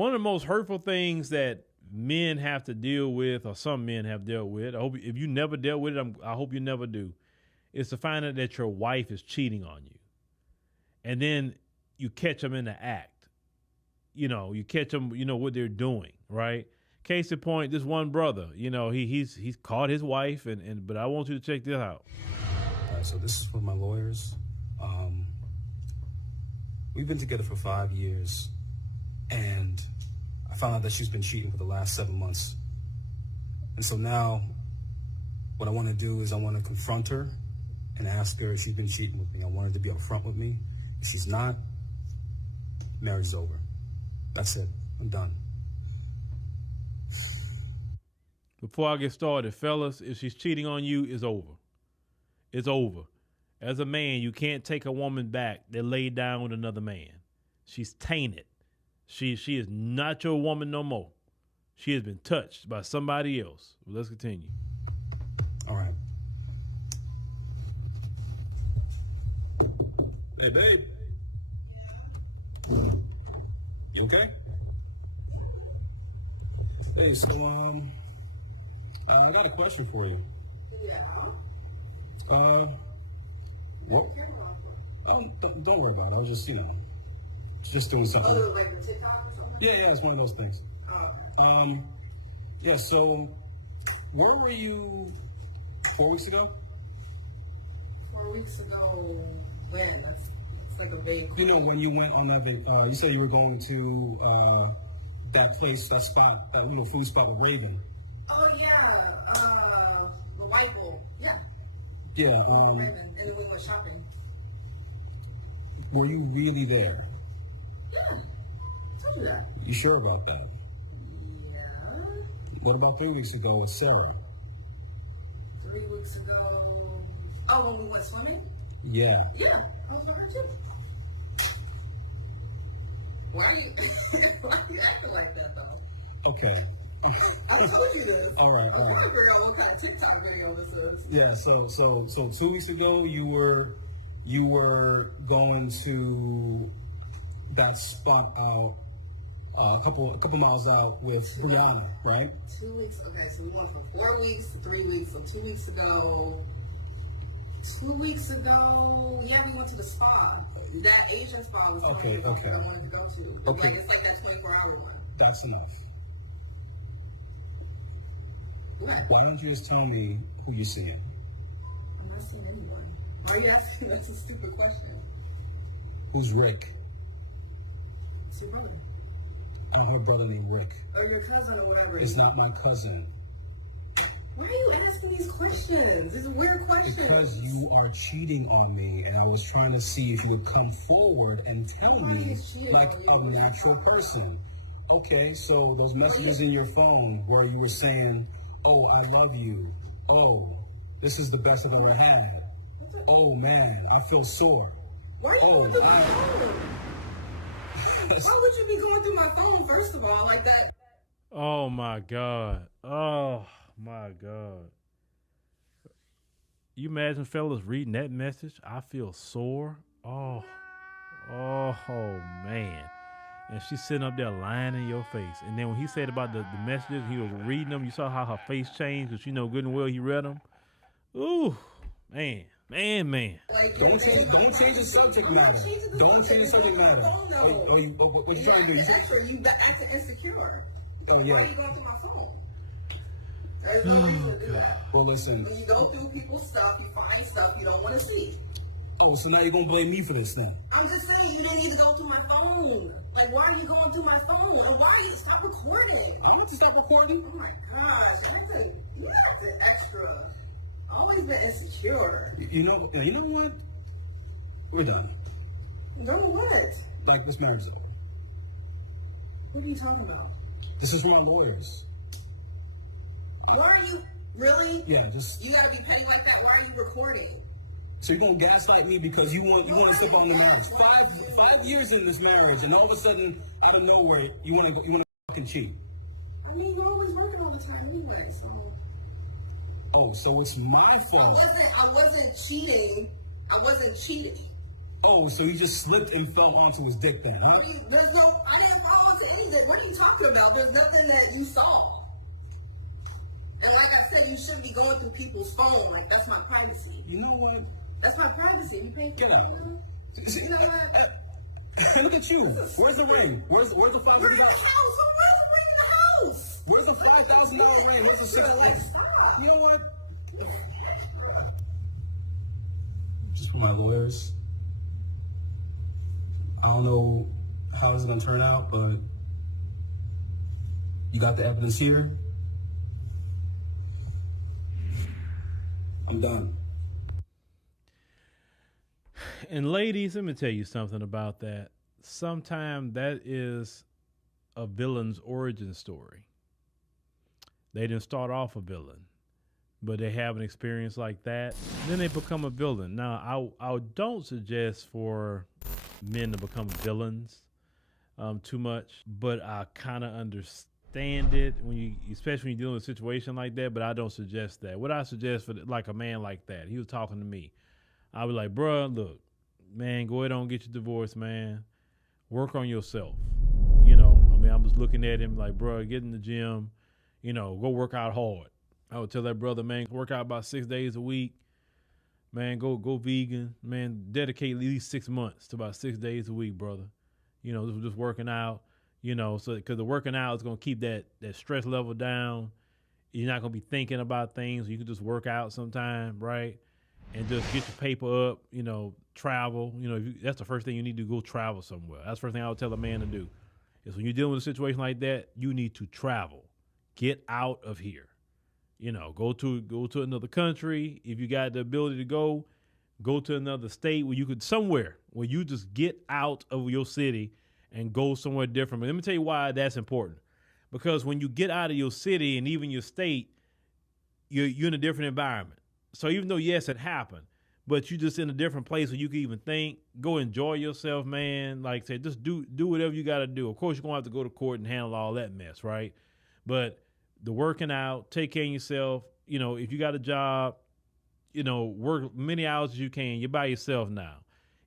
One of the most hurtful things that men have to deal with, or some men have dealt with, I hope if you never dealt with it, I hope you never do, is to find out that your wife is cheating on you. And then you catch them in the act. You catch them, what they're doing, right? Case in point, this one brother, he's caught his wife, but I want you to check this out. All right, so this is from my lawyers. We've been together for 5 years, and I found out that she's been cheating for the last 7 months. And so now what I want to do is I want to confront her and ask her if she's been cheating with me. I want her to be upfront with me. If she's not, marriage is over. That's it. I'm done. Before I get started, fellas, if she's cheating on you, it's over. It's over. As a man, you can't take a woman back that laid down with another man. She's tainted. She is not your woman no more. She has been touched by somebody else. Well, let's continue. All right. Hey, babe. Yeah. You okay? Hey, so, I got a question for you. Yeah. What? Don't worry about it. I was just doing something. Oh, like the TikTok or something? Yeah, it's one of those things. Oh, okay. Yeah, so where were you 4 weeks ago? 4 weeks ago, when? That's like a vague question. When you went on that, you said you were going to that place, that spot, that food spot with Raven. Oh, yeah. The White Bowl. Yeah. Yeah. Raven. And then we went shopping. Were you really there? Yeah. I told you that. You sure about that? Yeah. What about 3 weeks ago with Sarah? 3 weeks ago. Oh, when we went swimming? Yeah. Yeah. I was with her too. Why are you acting like that though? Okay. I told you this. All right. I'm trying to figure out what kind of TikTok video this is. Yeah. So 2 weeks ago you were going to that spot out a couple miles out with Brianna, right? 2 weeks. Okay, so we went from 4 weeks to 3 weeks. So 2 weeks ago. 2 weeks ago, yeah, we went to the spa. That Asian spa was talking about that I wanted to go to. Okay. It's like that 24-hour one. That's enough. What? Why don't you just tell me who you're seeing? I'm not seeing anyone. Why are you asking? That's a stupid question. Who's Rick? It's your brother. I don't have a brother named Rick. Or your cousin or whatever. It's not my cousin. Why are you asking these questions? These are weird questions. Because you are cheating on me, and I was trying to see if you would come forward and tell me like a natural person. Okay, so those messages in your phone where you were saying, "Oh, I love you. Oh, this is the best I've ever had. Oh man, I feel sore." Why are you going through my phone? Why would you be going through my phone, first of all, like that? Oh my God. Oh my God. You imagine fellas reading that message? I feel sore. Oh man. And she's sitting up there lying in your face. And then when he said about the messages, he was reading them. You saw how her face changed because you know good and well he read them. Ooh, man. Like, Don't change the subject matter. Don't change the subject matter. What you trying to do? You acting insecure. Oh yeah. Why are you going through my phone? There's no reason to do that. Well, listen. When you go through people's stuff, you find stuff you don't want to see. Oh, so now you're gonna blame me for this then? I'm just saying you didn't need to go through my phone. Like, why are you going through my phone? And why are you stop recording? I want to stop recording. Oh my gosh, you acting extra. Always been insecure. You know what? We're done. Done what? Like, this marriage is over. What are you talking about? This is from our lawyers. Why are you really? Yeah, just. You gotta be petty like that. Why are you recording? So you're gonna gaslight me because you want to slip on the marriage. Five years in this marriage, and all of a sudden, out of nowhere, you want to fucking cheat. I mean, you're always working all the time anyway, so. Oh, so it's my fault. I wasn't cheating. I wasn't cheating. Oh, so he just slipped and fell onto his dick then, huh? I didn't fall onto anything. What are you talking about? There's nothing that you saw. And like I said, you shouldn't be going through people's phone. Like, that's my privacy. You know what? That's my privacy. You pay for Get it, out. you know? See, You know what? look at you. Where's the ring? Where's the We're in the $5,000? house. Where's the ring in the house? Where's the $5,000 ring? Where's the cigarette? You know what? Just for my lawyers. I don't know how it's gonna turn out, but you got the evidence here. I'm done. And ladies, let me tell you something about that. Sometimes that is a villain's origin story. They didn't start off a villain, but they have an experience like that, then they become a villain. Now, I don't suggest for men to become villains too much, but I kind of understand it when you, especially when you're dealing with a situation like that. But I don't suggest that. What I suggest for like a man like that, he was talking to me. I was like, bruh, look, man, go ahead on get your divorce, man. Work on yourself. You know, I mean, I was looking at him like, bruh, get in the gym. You know, go work out hard. I would tell that brother, man, work out about 6 days a week. Man, go vegan. Man, dedicate at least 6 months to about 6 days a week, brother. You know, just working out, you know, so because the working out is going to keep that stress level down. You're not going to be thinking about things. You can just work out sometime, right? And just get your paper up, you know, travel. You know, that's the first thing you need to do, go travel somewhere. That's the first thing I would tell a man to do. Is when you're dealing with a situation like that, you need to travel. Get out of here. You know, go to another country. If you got the ability to go to another state where you could, somewhere where you just get out of your city and go somewhere different. But let me tell you why that's important. Because when you get out of your city and even your state, you're in a different environment. So even though, yes, it happened, but you're just in a different place where you can even think, go enjoy yourself, man. Like I said, just do whatever you got to do. Of course, you're going to have to go to court and handle all that mess, right? But the working out, take care of yourself. You know, if you got a job, you know, work many hours as you can. You're by yourself now.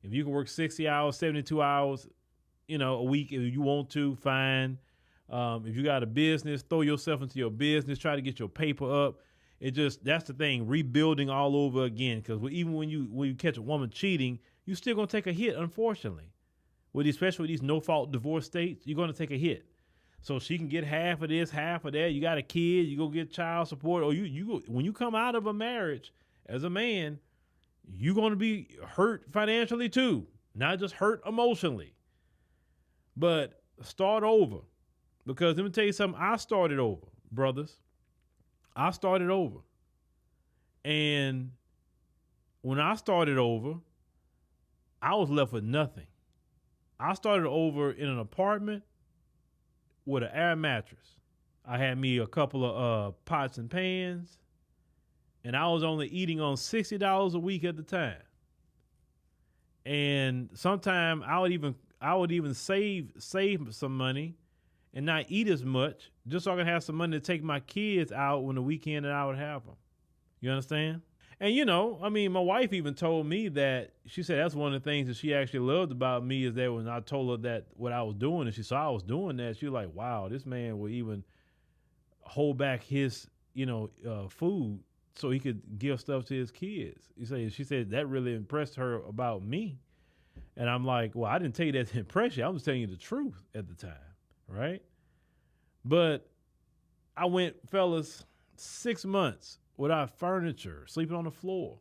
If you can work 60 hours, 72 hours, you know, a week, if you want to, fine. If you got a business, throw yourself into your business. Try to get your paper up. That's the thing, rebuilding all over again. Because even when you catch a woman cheating, you're still going to take a hit, unfortunately. Especially with these no-fault divorce states, you're going to take a hit. So she can get half of this, half of that. You got a kid, you go get child support. Or when you come out of a marriage as a man, you're going to be hurt financially too, not just hurt emotionally. But start over. Because let me tell you something, I started over, brothers. I started over. And when I started over, I was left with nothing. I started over in an apartment with an air mattress. I had me a couple of pots and pans, and I was only eating on $60 a week at the time. And sometimes I would even save some money and not eat as much, just so I can have some money to take my kids out when the weekend that I would have them. You understand? And, you know, I mean, my wife even told me that, she said that's one of the things that she actually loved about me is that when I told her that what I was doing and she saw I was doing that, she was like, wow, this man will even hold back his, you know, food so he could give stuff to his kids. She said that really impressed her about me. And I'm like, well, I didn't tell you that to impress you. I was telling you the truth at the time. Right? But I went, fellas, 6 months without furniture, sleeping on the floor.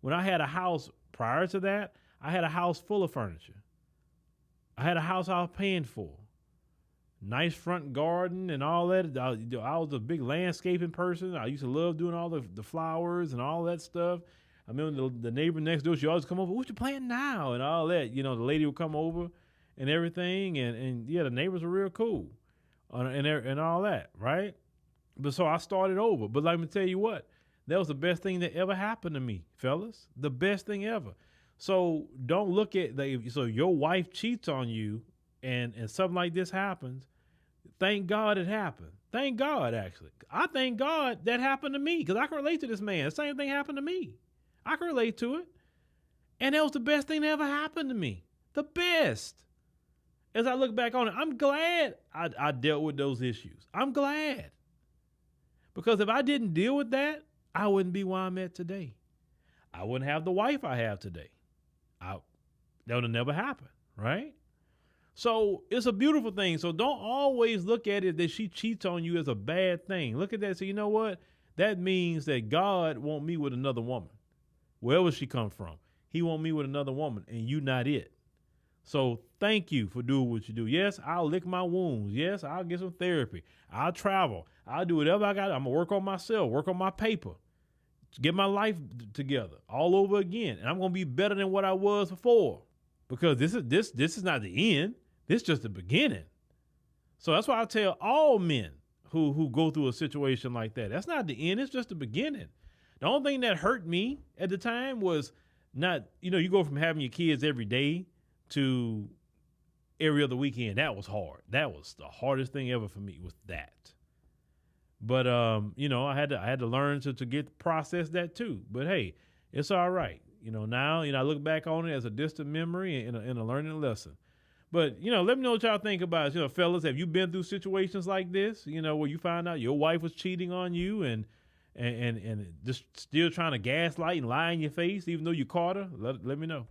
When I had a house prior to that, I had a house full of furniture. I had a house I was paying for. Nice front garden and all that. I was a big landscaping person. I used to love doing all the flowers and all that stuff. I remember the neighbor next door, she always come over, what you planting now? And all that. You know, the lady would come over and everything. And yeah, the neighbors were real cool and all that, right? But so I started over. But let me tell you what, that was the best thing that ever happened to me, fellas. The best thing ever. So don't look at so your wife cheats on you and something like this happens. Thank God it happened. Thank God, actually. I thank God that happened to me because I can relate to this man. The same thing happened to me. I can relate to it. And that was the best thing that ever happened to me. The best. As I look back on it, I'm glad I dealt with those issues. I'm glad. Because if I didn't deal with that, I wouldn't be where I'm at today. I wouldn't have the wife I have today. That would have never happened, right? So it's a beautiful thing. So don't always look at it that she cheats on you as a bad thing. Look at that and say, you know what? That means that God want me with another woman. Wherever she come from, he want me with another woman, and you not it. So thank you for doing what you do. Yes, I'll lick my wounds. Yes, I'll get some therapy. I'll travel. I'll do whatever I got. I'm going to work on myself, work on my paper, get my life together all over again. And I'm going to be better than what I was before, because this is not the end. This is just the beginning. So that's why I tell all men who go through a situation like that, that's not the end. It's just the beginning. The only thing that hurt me at the time was not, you go from having your kids every day to every other weekend. That was hard. That was the hardest thing ever for me, was that. But, I had to learn to get process that too. But hey, it's all right. Now, I look back on it as a distant memory and a learning lesson. But, let me know what y'all think about it. Fellas, have you been through situations like this, where you find out your wife was cheating on you and just still trying to gaslight and lie in your face, even though you caught her? Let me know.